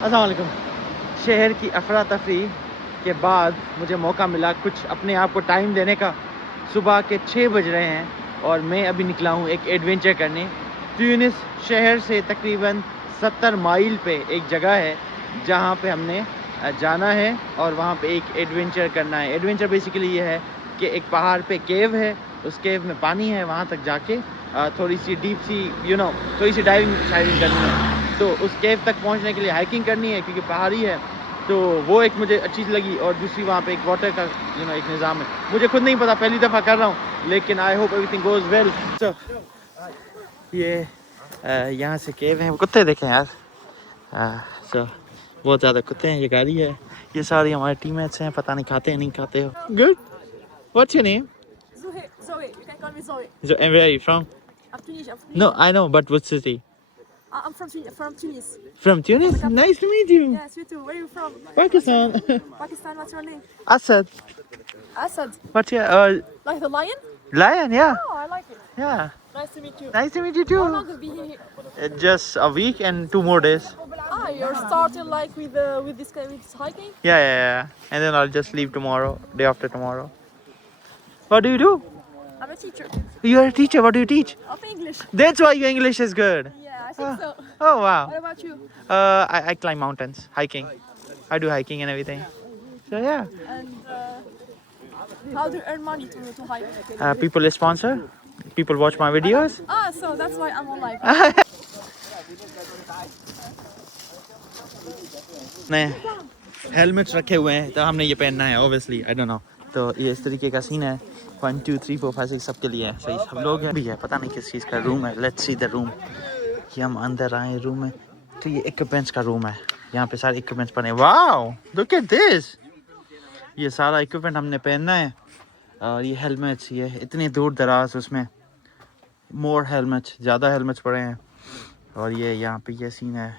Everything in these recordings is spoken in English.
अस्सलाम वालेकुम। शहर की अफरा तफरी के बाद मुझे मौका मिला कुछ अपने आप को टाइम देने का। सुबह के 6 बज रहे हैं और मैं अभी निकला हूँ एक एडवेंचर करने। ट्यूनिस शहर से तकरीबन 70 माइल पे एक जगह है जहाँ पे हमने जाना है और वहाँ पे एक एडवेंचर करना है। एडवेंचर बेसिकली ये है कि एक पहाड़ पे केव है, उस केव में पानी है, वहाँ तक जाके थोड़ी सी डीप सी थोड़ी सी डाइविंग करनी है। तो उस केव तक पहुंचने के लिए हाइकिंग करनी है क्योंकि पहाड़ी है, तो वो एक मुझे अच्छी लगी। और दूसरी वहाँ पे एक वाटर का एक निज़ाम है। मुझे खुद नहीं पता, पहली दफ़ा कर रहा हूँ, लेकिन I hope everything goes well. तो ये यहाँ से केव है। कुत्ते देखें यार, तो बहुत ज़्यादा कुत्ते हैं। ये गाड़ी है, ये सारी हमारे टीममेट्स हैं, पता नहीं खाते हैं नहीं खाते हो। Good, what's your name? Zoe, you can call me Zoe. So, and where are you from? I'm Tunisian. No, I know, but what city? I'm from Tunis. From Tunis? Nice to meet you. Yes, you too. Where are you from? Pakistan. Pakistan. What's your name? Asad. Asad. What's your Like the lion? lion? Yeah. Oh, I like it. Yeah. Nice to meet you. Nice to meet you How too. long have you been here? Just a week and 2 more days. You're starting like with this hiking? Yeah. And then I'll just leave tomorrow, day after tomorrow. What do you do? I'm a teacher You're a teacher. What do you teach? of English. That's why your English is good. Yeah, I think so. Oh wow. What about you? I climb mountains, hiking. I do hiking and everything. So yeah. And how do you earn money to hike? People sponsor. People watch my videos. So that's why I'm online. ने helmets रखे हुए हैं तो हमने ये पहनना है obviously. I don't know. तो ये इस तरीके का सीन है। 1 2 3 4 5 6 सबके लिए है। सही, सब लोग हैं भी है, पता नहीं किस चीज़ का रूम है। Let's see the room. ये हम अंदर आए रूम में, तो ये इक्विपमेंट्स का रूम है। यहाँ पे सारे इक्विपमेंट्स पड़े हैं। Wow, look at this. ये सारा इक्विपमेंट हमने पहनना है। और ये हेलमेट्स, ये इतनी दूर दराज, उसमें मोर हेलमेट्स, ज़्यादा हेलमेट्स पड़े हैं। और ये यहाँ पे ये सीन है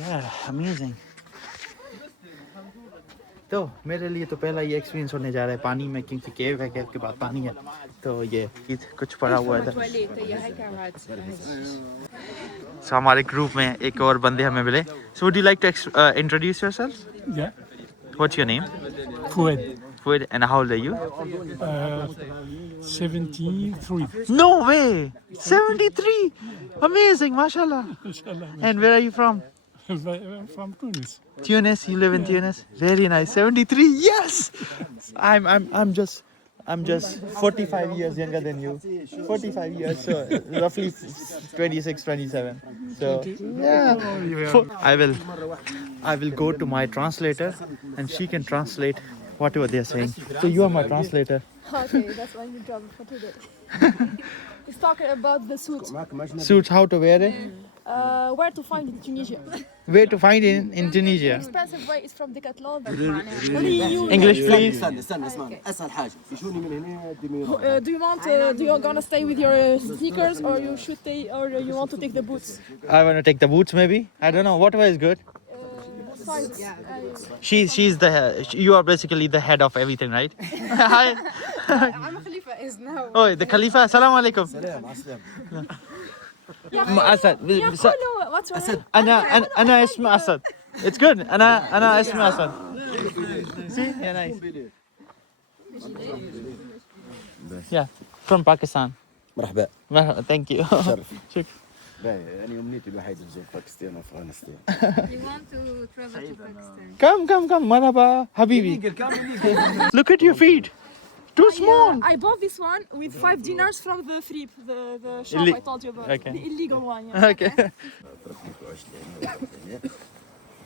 यार, अमेजिंग। तो मेरे लिए तो पहला ये एक्सपीरियंस होने जा रहा है पानी में, क्योंकि केव है, केव के बाद पानी है। तो ये कुछ पड़ा हुआ है इधर। सो हमारे ग्रुप में एक और बंदे हमें मिले। So would you like to introduce yourself? Yeah, what's your name? Fouad, Fouad, and how old are you? 73. No way! 73! Amazing, mashallah. Inshallah. And where are you from? From Tunis. Tunis, you live in Tunis? Very nice. 73, yes! I'm just 45 years younger than you. 45 years, so roughly 26, 27. So yeah, I will go to my translator and she can translate whatever they're saying. So you are my translator. Okay, that's my new job for today. He's talking about the suit. Suits, how to wear it? Where to find in Tunisia? Where to find it in Tunisia? Expensive way is from Decathlon. English, please. استنى اسمعني اسهل حاجه فيشوني من هنا دميرة. Do you gonna stay with your sneakers or you should take or you want to take the boots? I want to take the boots maybe. I don't know. Whatever is good. Fine. She's the you are basically the head of everything, right? Hi. I'm a Khalifa is now. Oh, the Khalifa. Assalamu alaikum. سلام على السلامه. Asad. What's your name? أنا اسمي أسد. It's good. أنا اسمي أسد. See? Yeah, nice. Yeah, from Pakistan. مرحبا. Thank you. شرف. شكرا. يعني امنيتي الوحيده نزور باكستان وافغانستان. You want to travel to Pakistan? Come. Marhaba, Habibi. Look at your feet. Too small. I bought this one with 5 dinars from the Friep, the shop I told you about. Okay. The illegal one. Yeah. Okay.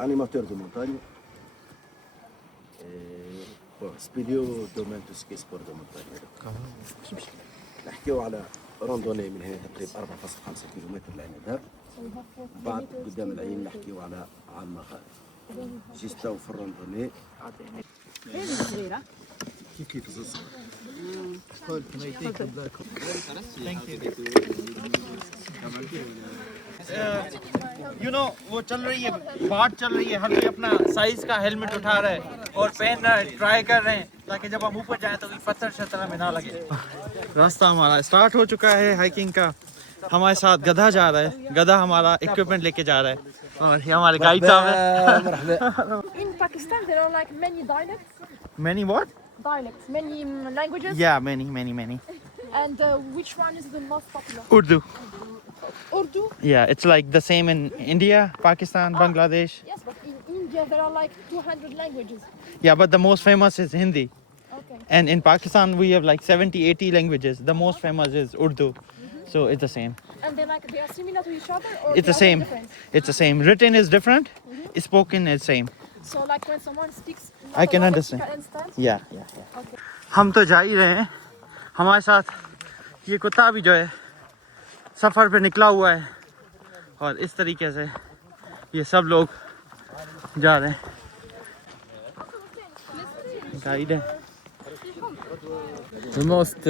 انيماتور دو مونتاني. سبيديو دومين تو سكي سبور دو مونتاني. نحكيو على روندوني من هنا تقريبا 4.5 كيلومتر لعنبها. بعد قدام العين نحكيو على المخاض. جيستاو في الروندوني. كيف الصغير. वो चल रही है, बात चल रही है, हर कोई अपना साइज का हेलमेट उठा रहा है और पहन रहा है, ट्राई कर रहे हैं ताकि जब हम ऊपर जाएं तो पत्थर शत्थर में ना लगे। रास्ता हमारा स्टार्ट हो चुका है हाइकिंग का। हमारे साथ गधा जा रहा है, गधा हमारा इक्विपमेंट लेके जा रहा है। और ये हमारे गाइड साहब हैं. In Pakistan, there are like many dialects. Many what? Dialects, many languages. Yeah, many. And which one is the most popular? Urdu. Urdu. Yeah, it's like the same in India, Pakistan, Bangladesh. Yes, but in India there are like 200 languages. Yeah, but the most famous is Hindi. Okay. And in Pakistan, we have like 70, 80 languages. The most famous is Urdu. So it's the same. And they are similar to each other, or It's they the are same. different? It's the same. Written is different. Spoken is same. So like when someone speaks, I can understand. You can understand. Yeah. Okay. हम तो जा ही रहे हैं. हमारे साथ ये कुत्ता भी जो है सफ़र पे निकला हुआ है और इस तरीके से ये सब लोग जा रहे हैं. गाइड है. The most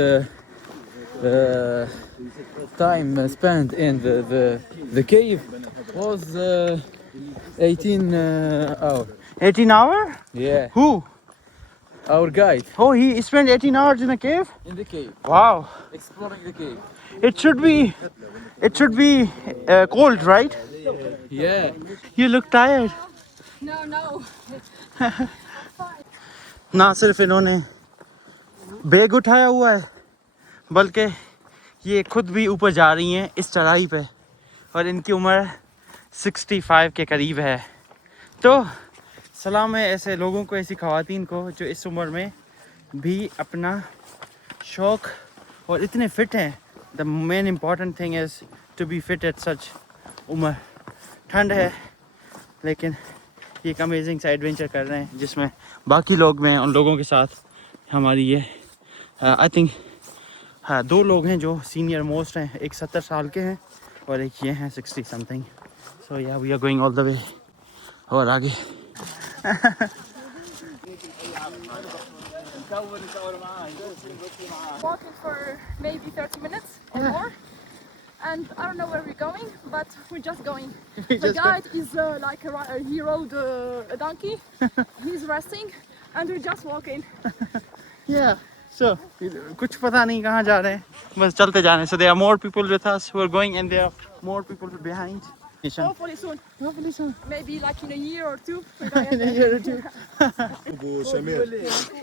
time spent in the cave was 18 hours. 18 hours? Yeah, Who? our guide Oh, he spent 18 hours in a cave? in the cave, Wow. exploring the cave. It should be cold, right? Yeah, You look tired. No. ना सिर्फ इन्होंने bag उठाया हुआ है बल्कि ये खुद भी ऊपर जा रही हैं इस चढ़ाई पे और इनकी उम्र 65 के करीब है. तो सलाम है ऐसे लोगों को, ऐसी ख़वातीन को जो इस उम्र में भी अपना शौक़ और इतने फ़िट हैं. The main important thing is to be fit at such उम्र. ठंड है लेकिन ये एक अमेजिंग सा एडवेंचर कर रहे हैं जिसमें बाकी लोग में उन लोगों के साथ हमारी ये आई थिंक हाँ 2 लोग हैं जो सीनियर मोस्ट हैं. एक 70 साल के हैं और एक ये हैं 60 something. So yeah we are going all the way. और आगे Walking for maybe 30 minutes or more. And I don't know where we're going, but we're just going. The guide is he rode a donkey. He's resting, and we're just walking. yeah. So कुछ पता नहीं कहाँ जा रहे हैं, बस चलते जा रहे हैं. So there are more people with us who are going and there are more people behind. Hopefully soon. Hopefully soon. Maybe like in a year or two. In a year or two. ابو شمال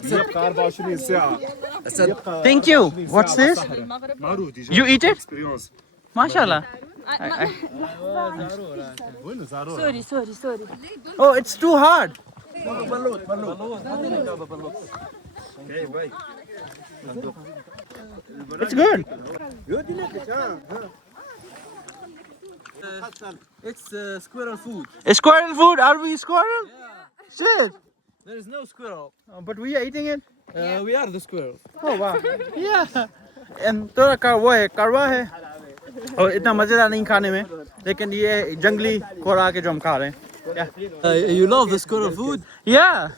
يبقى 24 ساعه Thank you. What's this? معروف دي You eat it? اكسبيريونس MashaAllah. وين زارور Sorry. Oh, it's too hard. It's good. it's squirrel food. Squirrel food? Are we squirrel? Shit. There is no squirrel. But we are eating it. We are the squirrels. Oh wow. Yeah. And थोड़ा वो है कड़वा है और इतना मजेदार नहीं खाने में, लेकिन ये जंगली खुराक है जो हम खा रहे हैं. Yeah. You love the squirrel food? Yeah.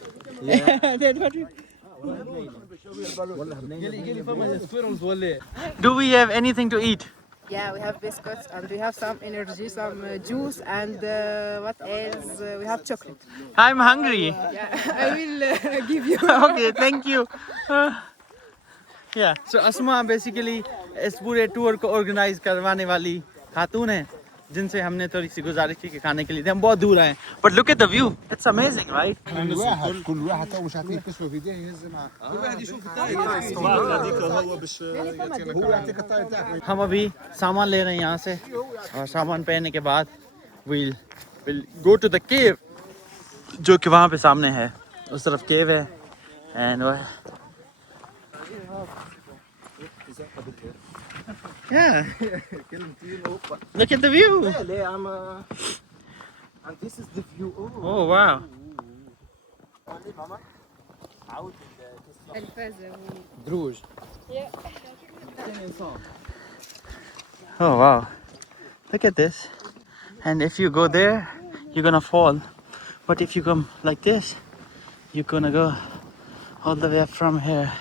Do we have anything to eat? Yeah, we have biscuits and we have some energy, some juice, and what else? We have chocolate. I'm hungry. Yeah, I will give you. Okay, thank you. Yeah. So Asma basically इस पूरे tour को organise करवाने वाली खातून है जिनसे हमने थोड़ी सी गुजारिश की कि खाने के लिए हम बहुत दूर आए. But look at the view. It's amazing, right? كل واحد تو مش عارفين يكشفوا في ايديه يهز معاه كل واحد يشوف الثاني هذيك هو باش هو يعطيك الطاي تاعك. हम अभी सामान ले रहे हैं यहाँ से और सामान पहनने के बाद we'll go to the cave जो कि वहाँ पे सामने है. उस तरफ केव है and yeah. Look at the view. And this is the view. Oh wow. دروج. Oh wow. Look at this. And if you go there, you're gonna fall. But if you come like this, you're gonna go all the way up from here.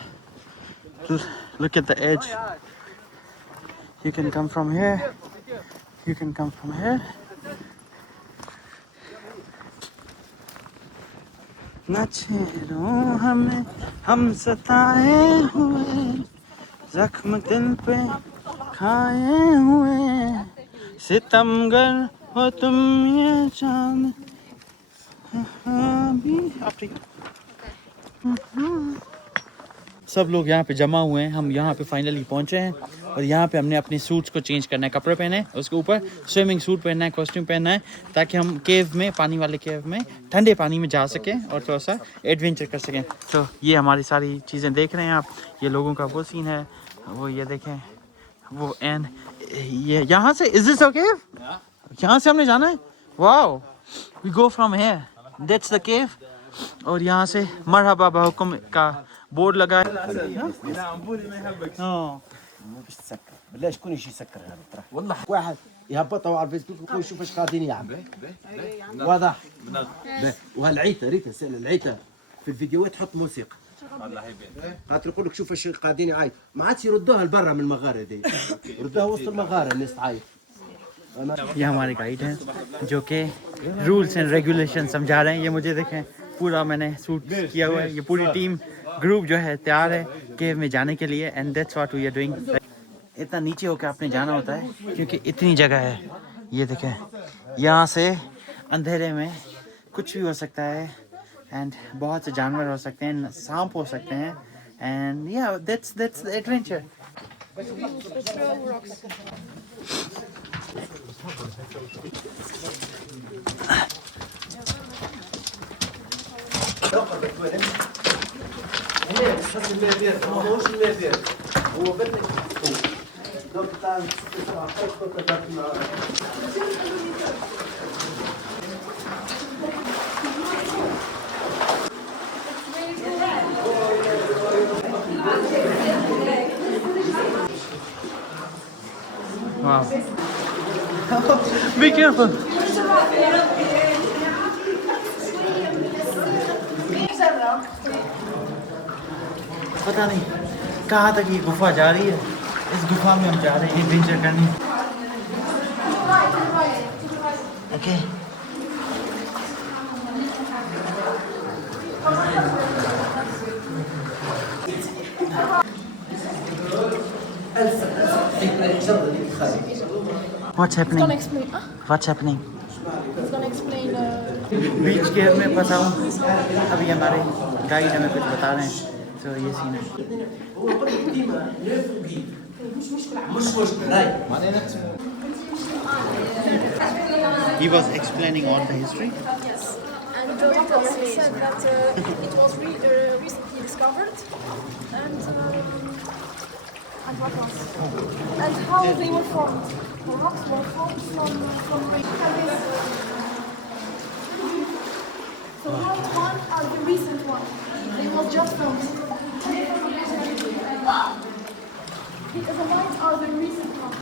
Look at the edge. You can come from here. You can come from here. न छेड़ो हमें हम सताए हुए जख्म दिल पे खाए हुए सितमगर हो तुम ये चांद भी आफ्टर सब लोग यहाँ पे जमा हुए हैं। हम यहाँ पे फाइनली पहुँचे हैं और यहाँ पे हमने अपने सूट्स को चेंज करना है, कपड़े पहने हैं, उसके ऊपर स्विमिंग सूट पहनना है, कॉस्ट्यूम पहनना है, ताकि हम केव में, पानी वाले केव में, ठंडे पानी में जा सकें और थोड़ा सा एडवेंचर कर सकें। तो ये हमारी सारी चीज़ें देख रहे हैं आप, ये लोगों का वो सीन है, वो ये देखें वो। एंड ये यहाँ से इज दिस ओके, यहाँ से हमने जाना है। Wow, we go from here, that's the cave. और यहाँ से मरहबा बहुकुम का बोर्ड लगा है। مو باش تسكر بالله شكون يجي يسكر هذا الطرح والله واحد يهبطوا على الفيسبوك ويقول شوف ايش قاعدين يعملوا واضح وهالعيته ريته سأل العيته في الفيديوهات تحط موسيقى خاطر يقول لك شوف ايش قاعدين يعيط ما عادش يردوها لبرا من المغاره دي يردوها وسط المغاره الناس تعيط ये हमारे गाइड हैं जो कि रूल्स एंड रेगुलेशन समझा रहे हैं। ये मुझे देखें, पूरा मैंने सूट किया हुआ है। ये पूरी टीम ग्रुप जो है तैयार है केव में जाने के लिए। And that's what we are doing. इतना नीचे होकर आपने जाना होता है क्योंकि इतनी जगह है। ये देखें, यहाँ से अंधेरे में कुछ भी हो सकता है एंड बहुत से जानवर हो सकते हैं, सांप हो सकते हैं। एंड या that's the adventure. Wow. Be careful. पता नहीं कहाँ तक ये गुफा जा रही है। इस गुफा में हम जा रहे हैं एडवेंचर करने। Okay What's happening? Gonna explain. What's happening? It's gonna explain. बीच केव में फंसा हूँ। अभी हमारे गाइड हमें कुछ बता रहे हैं। तो ये सीन है। He was explaining all the history. Yes. And what else? He said that it was recently discovered. And what else? And how they were formed. The rocks were formed from rain. So white one are the recent one. They was just formed. The white are the recent one.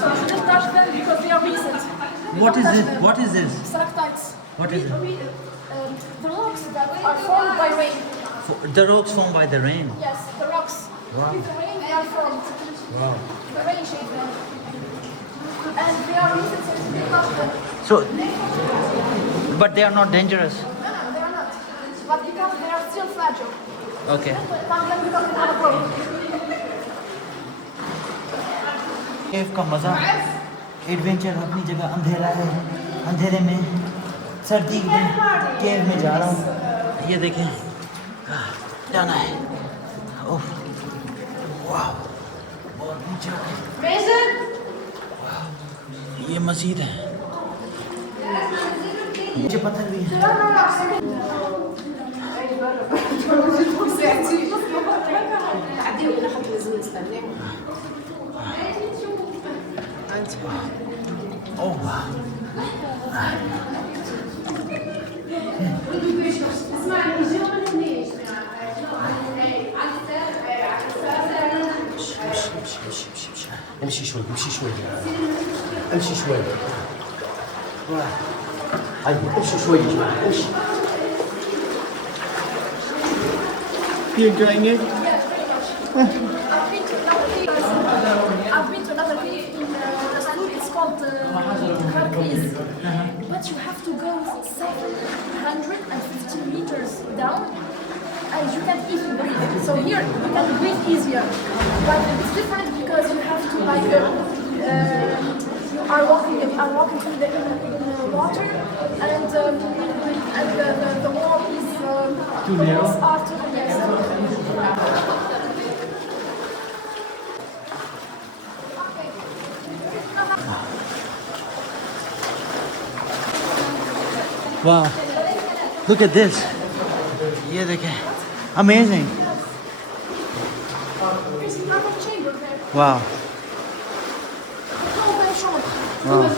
So just touch them because they are recent. What is it? What is this? Stalactites. What is it? The rocks that are formed by rain. The rocks formed by the rain. Yes, the rocks. Wow. With the rain they are formed. Wow. The rain shaped them. And they are recent since we touched them. So, but they are not dangerous. No, they are not. But because they are still fragile. Okay. Touch them because they are broken. केव का मज़ा, adventure अपनी जगह। अंधेरा है, अंधेरे में सर्दी में केव में जा रहा हूँ। ये देखें, जाना है। ओह, वाह, बहुत नीचे। ये मस्जिद है, नीचे पत्थर भी है। ओह वाह, امشي شوي امشي شوي امشي شوي هاي امشي شوي امشي You enjoying it? I've been to another cave in Rastoud. It's called Kharkiz. But you have to go 750 meters down and you can't even breathe. So here you can breathe easier. But it's different because you have to like are walking through the water, and the wall is Too narrow? are too narrow. Wow. Look at this. ये देखें. Amazing. There's another chamber there. Wow. Wow.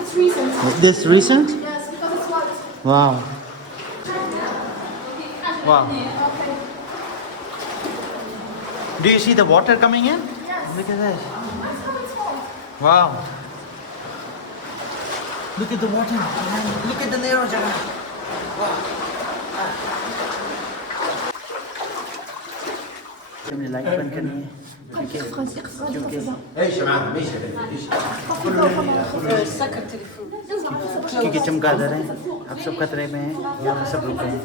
It's recent. This recent? Yes, because it's what? Wow. Wow. Do you see the water coming in? Yes. Look at this. That's how it's called. Wow. Look at the water. And look at the narrow jagah. Wow. हमने light बंद करनी है ايش معاهم ايش क्योंकि चमगादड़ है अब सब खतरे में हैं यहाँ पे सब रुके हैं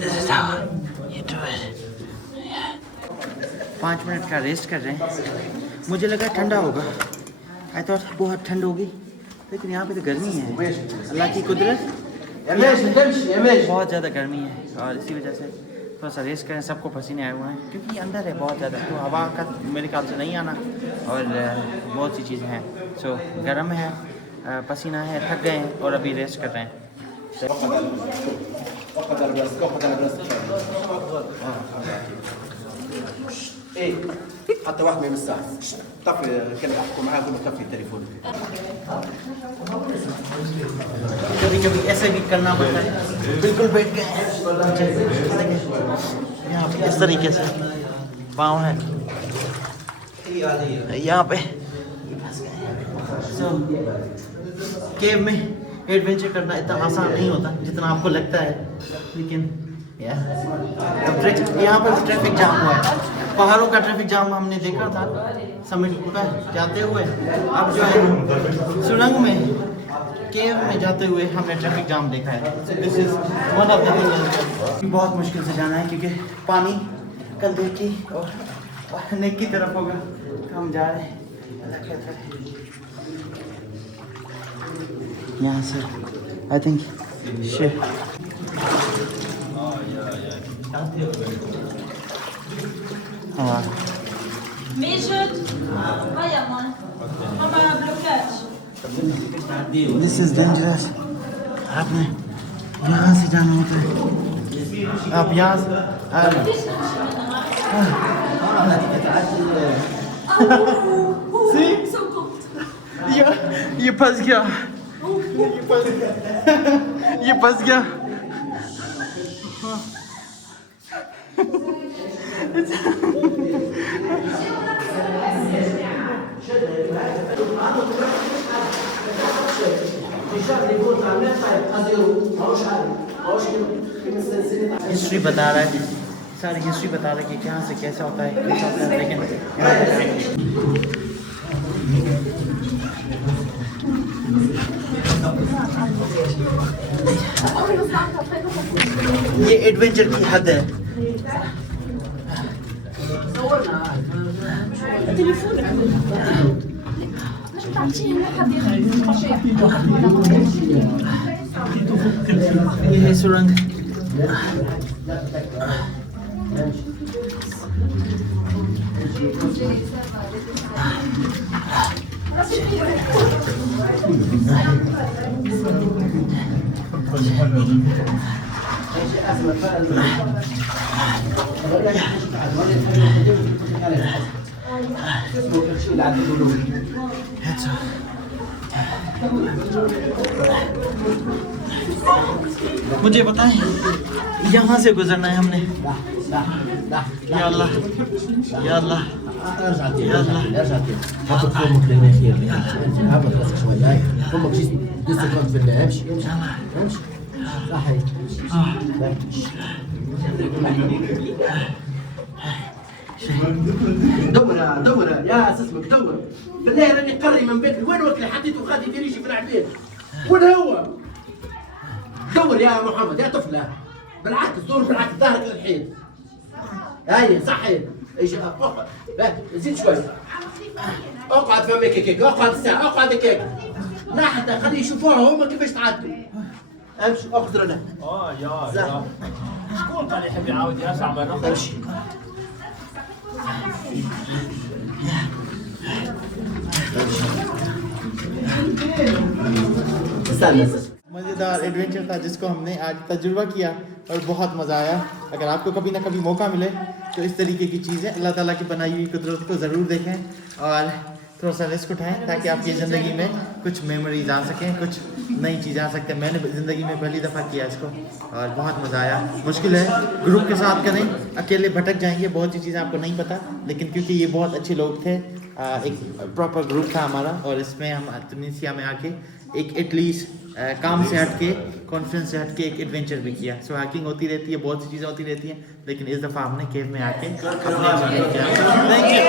This is how you do it. 5 minute का रेस्ट कर रहे हैं मुझे लगा ठंडा होगा आई थॉट बहुत ठंड होगी लेकिन यहाँ पे तो गर्मी है अल्लाह की कुदरत बहुत ज़्यादा गर्मी है और इसी वजह से थोड़ा सा रेस्ट करें सबको पसीने आए हुए हैं क्योंकि अंदर है बहुत ज़्यादा तो हवा का मेरे ख्याल से नहीं आना और बहुत सी चीज़ें हैं सो गर्म है पसीना है थक गए हैं और अभी रेस्ट कर रहे हैं ايه حتى واحد ما يمسها طفي كان احكوا معاه قول له طفي تليفونك कभी कभी ऐसे भी करना पड़ता है बिल्कुल बैठ गए हैं यहाँ पे इस तरीके से पाँव है यहाँ पे so, केव में एडवेंचर करना इतना आसान नहीं होता जितना आपको लगता है लेकिन यहाँ पर ट्रैफिक जाम हुआ है पहाड़ों का ट्रैफिक जाम हमने देखा था समिट पर जाते हुए अब जो है सुरंग में केव में जाते हुए हमने ट्रैफिक जाम देखा है this is one of the things बहुत मुश्किल से जाना है क्योंकि पानी कंधे की और नेक की तरफ होगा हम जा रहे हैं यहाँ से I think Measured. Vaya, man. Hamaरा blockage. This is dangerous. आपने यहाँ से जाना होता है आप यहाँ से See? So cold. ये फंस गया ये फंस गया हिस्ट्री बता रहा है सारी हिस्ट्री बता रहा है कि कहाँ से कैसा होता है लेकिन ये एडवेंचर की हद है ये है सुरंग मुझे बताएं यहाँ से गुजरना है हमने या अल्लाह या अल्लाह يا الله هاخد فمك للناحية اللي هبط راسك شوية هاي فمك جسمك كنت في الله امشي امشي امشي صح دور يا اسمك دور بالله راني قري من بكري وين وكلي حطيته وخادي يدير يجي في العبيد وين هو؟ دور يا محمد يا طفله بالعكس دور بالعكس ظهرك للحيط هاي صحي ايش اقعد زيد شوي اقعد فمك هيك اقعد الساعه اقعد هيك لا حتى خليه يشوفوها هما كيفاش تعدوا امشي اقدر انا يا شكون قال يحب يعاود يرجع مرة؟ امشي मज़ेदार एडवेंचर था जिसको हमने आज तजुर्बा किया और बहुत मज़ा आया। अगर आपको कभी ना कभी मौका मिले तो इस तरीके की चीज़ें अल्लाह ताला की बनाई हुई कुदरत को ज़रूर देखें और थोड़ा सा रिस्क उठाएं ताकि आपकी ज़िंदगी में कुछ मेमोरीज आ सकें, कुछ नई चीज़ें आ सकते हैं। मैंने ज़िंदगी में पहली दफ़ा किया इसको और बहुत मज़ा आया। मुश्किल है, ग्रुप के साथ करें, अकेले भटक जाएंगे, बहुत सी चीज़ें आपको नहीं पता, लेकिन क्योंकि ये बहुत अच्छे लोग थे, एक प्रॉपर ग्रुप था हमारा और इसमें हम तुनिसिया में आके एक एटलीस्ट काम से हट के, कॉन्फ्रेंस से हट के एक एडवेंचर भी किया। सो हाइकिंग होती रहती है, बहुत सी चीज़ें होती रहती हैं, लेकिन इस दफ़ा हमने केव में आके अपने किया। Thank you.